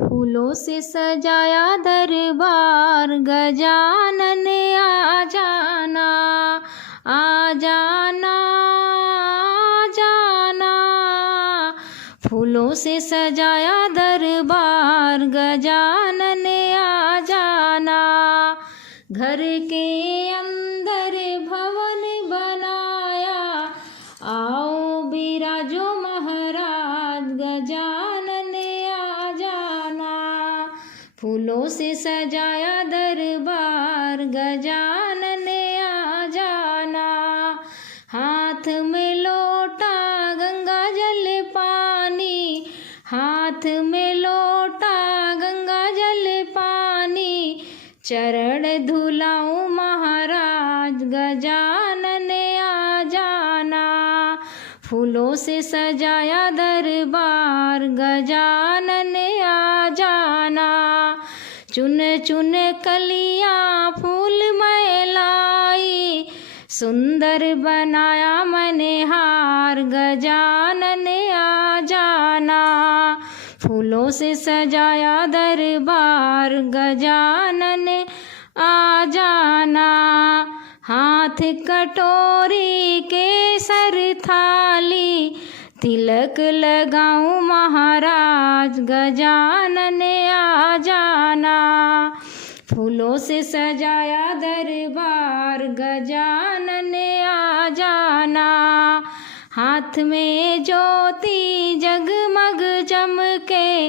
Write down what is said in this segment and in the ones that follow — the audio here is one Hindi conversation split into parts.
फूलों से सजाया दरबार, गजानन आ जाना, आ जाना, आ जाना। फूलों से सजाया दरबार, गजानन आ जाना। घर के अंदर भवन बनाया, आओ बिराजो महाराज, गजानन आ जाना। फूलों से सजाया दरबार, गजानन आ जाना। हाथ में लोटा गंगा जल पानी, हाथ में लोटा गंगा जल पानी, चरण धुलाऊं महाराज, गजानन आ जाना। फूलों से सजाया दरबार, गजानन आ जाना। चुन चुन कलियां फूल मैं लाई, सुंदर बनाया मैंने हार, गजानन आ जाना। फूलों से सजाया दरबार, गजानन आ जाना। हाथ कटोरी केसर थाली, तिलक लगाऊं महाराज, गजानन आ जाना। फूलों से सजाया दरबार, गजानन आ जाना। हाथ में ज्योति जगमग चमके,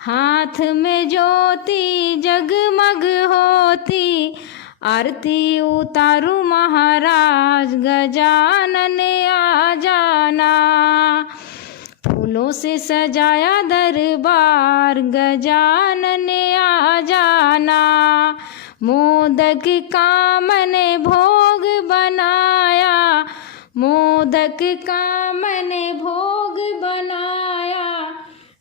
हाथ में ज्योति जगमग होती, आरती उतारूं महाराज, गजानन आ जाना। फूलों से सजाया दरबार, गजानन आ जाना। मोदक का मैंने भोग बनाया, मोदक का मैंने भोग बनाया,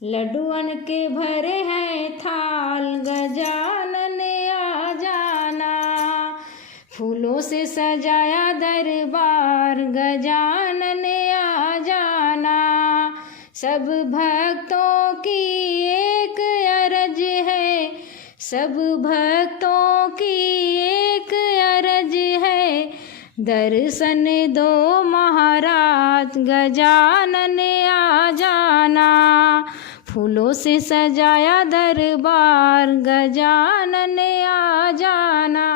लड्डुअन के भरे हैं थाल, गजानन आ जाना। फूलों से सजाया दरबार, गजानन आ जाना। सब भक्तों की एक अरज है, सब भक्तों की एक अरज है, दर्शन दो महाराज, गजानन आ जाना। फूलों से सजाया दरबार, गजानन आ जाना।